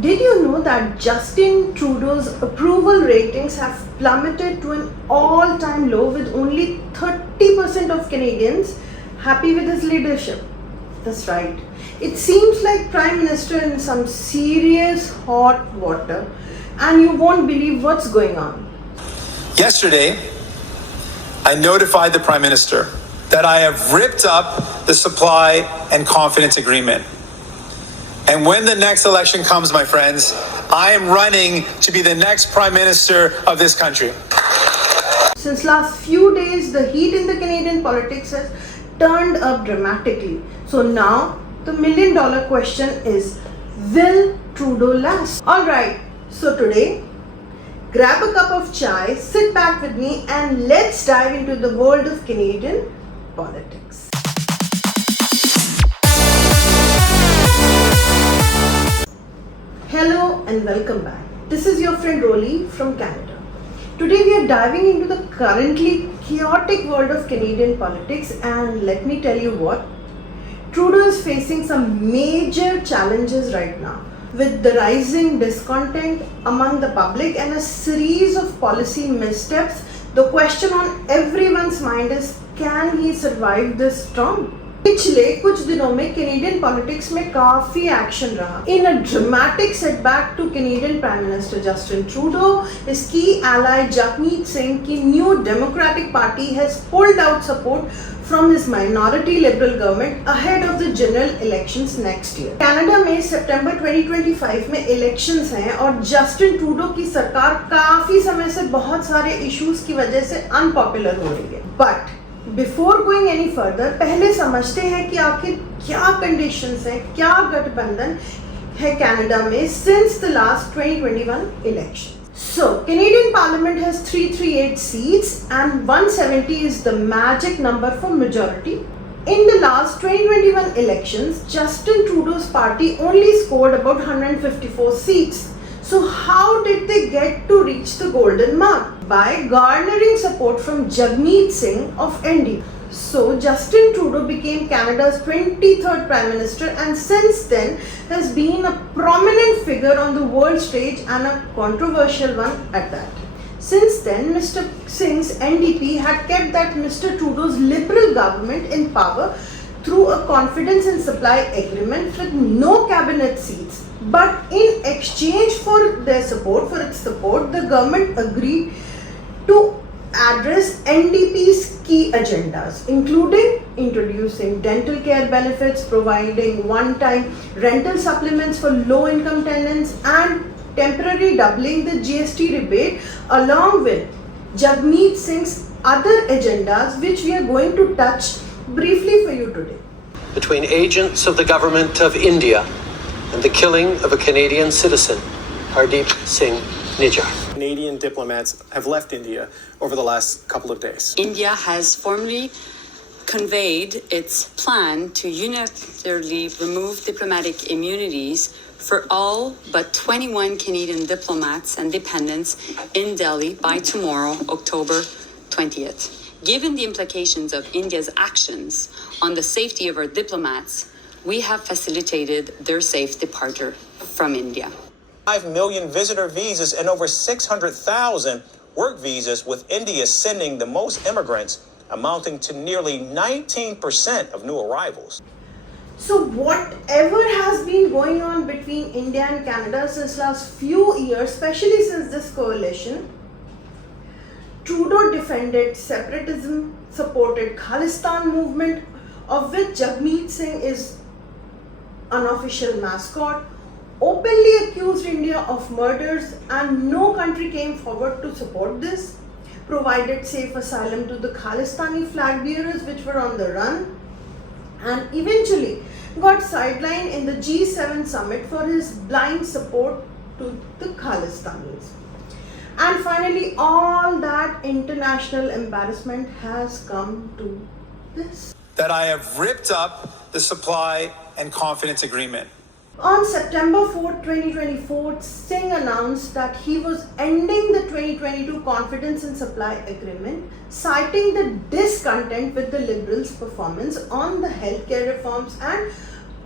Did you know that Justin Trudeau's approval ratings have plummeted to an all-time low with only 30% of Canadians happy with his leadership? That's right. It seems like Prime Minister in some serious hot water, and you won't believe what's going on. Yesterday, I notified the Prime Minister that I have ripped up the supply and confidence agreement. And when the next election comes, my friends, I am running to be the next Prime Minister of this country. Since last few days, the heat in the Canadian politics has turned up dramatically. So now, the million-dollar question is, will Trudeau last? Alright, so today, grab a cup of chai, sit back with me, and let's dive into the world of Canadian politics. Hello and welcome back. This is your friend Rolly from Canada. Today we are diving into the currently chaotic world of Canadian politics, and let me tell you what, Trudeau is facing some major challenges right now with the rising discontent among the public and a series of policy missteps. The question on everyone's mind is, can he survive this storm? पिछले कुछ दिनों में Canadian politics में काफी action रहा. In a dramatic setback to Canadian Prime Minister Justin Trudeau, his key ally Jagmeet Singh की New Democratic Party has pulled out support from his minority Liberal government ahead of the general elections next year. Canada में सितंबर 2025 में elections हैं और Justin Trudeau की सरकार काफी समय से बहुत सारे इश्यूज की वजह से अनपॉपुलर हो रही है. But before going any further, पहले समझते हैं कि आखिर क्या कंडीशंस हैं, क्या गठबंधन है कनाडा में since the last 2021 election. So, Canadian Parliament has 338 seats and 170 is the magic number for majority. In the last 2021 elections, Justin Trudeau's party only scored about 154 seats. So how did they get to reach the golden mark? By garnering support from Jagmeet Singh of NDP. So Justin Trudeau became Canada's 23rd Prime Minister and since then has been a prominent figure on the world stage and a controversial one at that. Since then, Mr. Singh's NDP had kept that Mr. Trudeau's Liberal government in power through a confidence and supply agreement with no cabinet seats. But in exchange for their support, the government agreed to address NDP's key agendas, including introducing dental care benefits, providing one-time rental supplements for low-income tenants, and temporarily doubling the GST rebate, along with Jagmeet Singh's other agendas, which we are going to touch briefly for you today. Between agents of the government of India and the killing of a Canadian citizen, Hardeep Singh Nijjar. Canadian diplomats have left India over the last couple of days. India has formally conveyed its plan to unilaterally remove diplomatic immunities for all but 21 Canadian diplomats and dependents in Delhi by tomorrow, October 20th. Given the implications of India's actions on the safety of our diplomats, we have facilitated their safe departure from India. 5 million visitor visas and over 600,000 work visas, with India sending the most immigrants, amounting to nearly 19% of new arrivals. So whatever has been going on between India and Canada since last few years, especially since this coalition, Trudeau defended separatism, supported Khalistan movement, of which Jagmeet Singh is unofficial mascot, openly accused India of murders, and no country came forward to support this, provided safe asylum to the Khalistani flag bearers which were on the run, and eventually got sidelined in the G7 summit for his blind support to the Khalistanis. And finally, all that international embarrassment has come to this. That I have ripped up the supply and confidence agreement. On September 4, 2024, Singh announced that he was ending the 2022 Confidence and Supply Agreement, citing the discontent with the Liberals' performance on the healthcare reforms and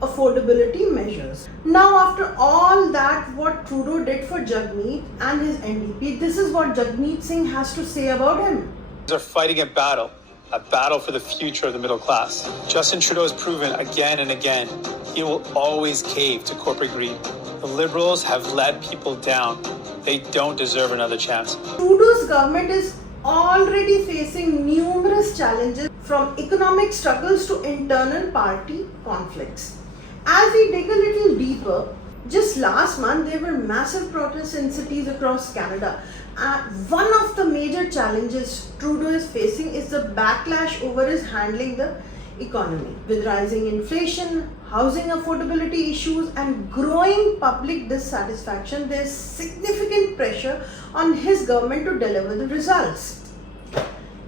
affordability measures. Now, after all that, what what Trudeau did for Jagmeet and his NDP, this is what Jagmeet Singh has to say about him. Are fighting a battle for the future of the middle class. Justin Trudeau has proven again and again he will always cave to corporate greed. The Liberals have let people down. They don't deserve another chance. Trudeau's government is already facing numerous challenges from economic struggles to internal party conflicts. As we dig a little deeper, just last month there were massive protests in cities across Canada. One of the major challenges Trudeau is facing is the backlash over his handling the economy. With rising inflation, housing affordability issues and growing public dissatisfaction, there is significant pressure on his government to deliver the results.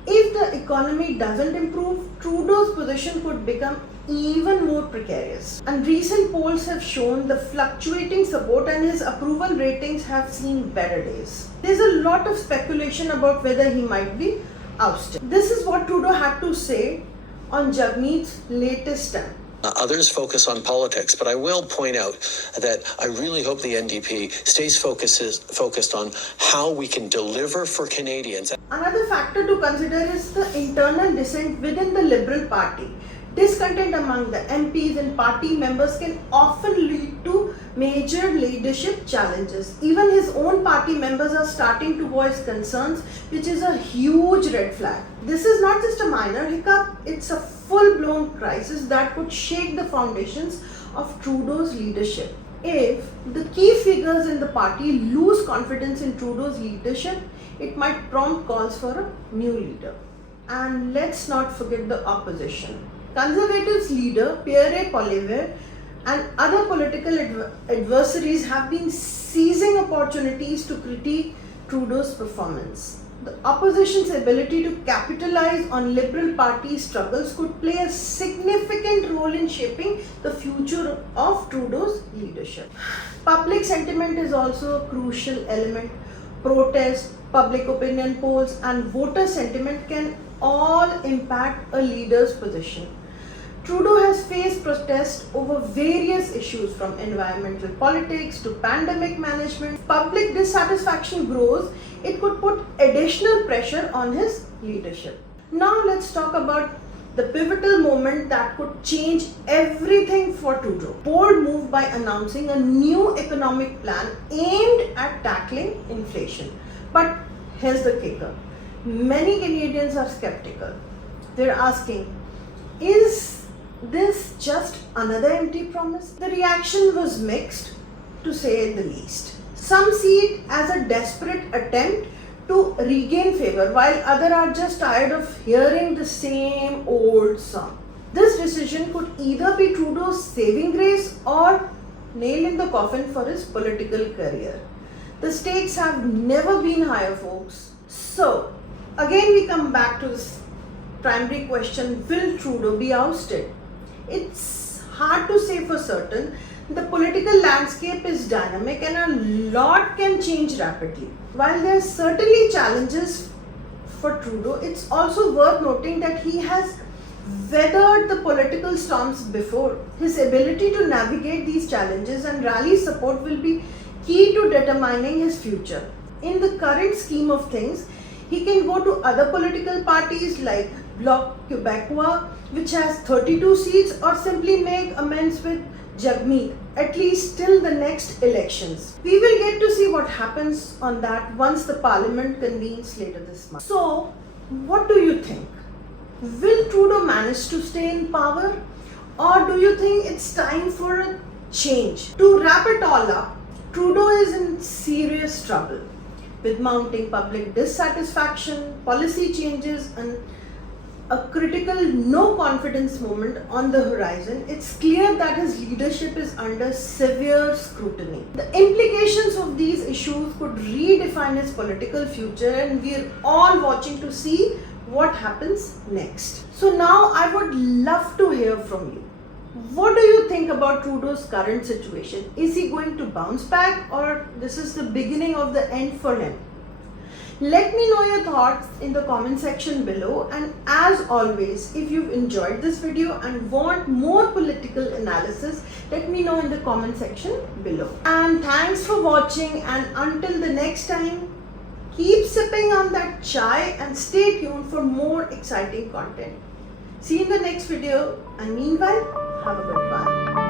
If the economy doesn't improve, Trudeau's position could become even more precarious. And recent polls have shown the fluctuating support and his approval ratings have seen better days. There's a lot of speculation about whether he might be ousted. This is what Trudeau had to say on Jagmeet's latest stand. Others focus on politics, but I will point out that I really hope the NDP stays focused on how we can deliver for Canadians. Another factor to consider is the internal dissent within the Liberal Party. Discontent among the MPs and party members can often lead to major leadership challenges. Even his own party members are starting to voice concerns, which is a huge red flag. This is not just a minor hiccup, it's a full-blown crisis that could shake the foundations of Trudeau's leadership. If the key figures in the party lose confidence in Trudeau's leadership, it might prompt calls for a new leader. And let's not forget the opposition. Conservatives leader Pierre Poilievre and other political adversaries have been seizing opportunities to critique Trudeau's performance. The opposition's ability to capitalize on Liberal Party struggles could play a significant role in shaping the future of Trudeau's leadership. Public sentiment is also a crucial element. Protests, public opinion polls, and voter sentiment can all impact a leader's position. Trudeau has faced protests over various issues from environmental politics to pandemic management. Public dissatisfaction grows, it could put additional pressure on his leadership. Now let's talk about the pivotal moment that could change everything for Trudeau. Bold move by announcing a new economic plan aimed at tackling inflation. But here's the kicker. Many Canadians are skeptical. They're asking, is this just another empty promise? The reaction was mixed, to say the least. Some see it as a desperate attempt to regain favor, while others are just tired of hearing the same old song. This decision could either be Trudeau's saving grace or nail in the coffin for his political career. The stakes have never been higher, folks. So, again we come back to this primary question, will Trudeau be ousted? It's hard to say for certain. The political landscape is dynamic and a lot can change rapidly. While there are certainly challenges for Trudeau, it's also worth noting that he has weathered the political storms before. His ability to navigate these challenges and rally support will be key to determining his future. In the current scheme of things, he can go to other political parties like Bloc Québécois, which has 32 seats, or simply make amends with Jagmeet, at least till the next elections. We will get to see what happens on that once the parliament convenes later this month. So, what do you think? Will Trudeau manage to stay in power? Or do you think it's time for a change? To wrap it all up, Trudeau is in serious trouble. With mounting public dissatisfaction, policy changes, and a critical no confidence moment on the horizon, it's clear that his leadership is under severe scrutiny. The implications of these issues could redefine his political future, and we're all watching to see what happens next. So now I would love to hear from you. What do you think about Trudeau's current situation? Is he going to bounce back, or this is the beginning of the end for him? Let me know your thoughts in the comment section below, and as always, if you've enjoyed this video and want more political analysis, let me know in the comment section below. And thanks for watching, and until the next time, keep sipping on that chai and stay tuned for more exciting content. See you in the next video, and meanwhile, have a good one.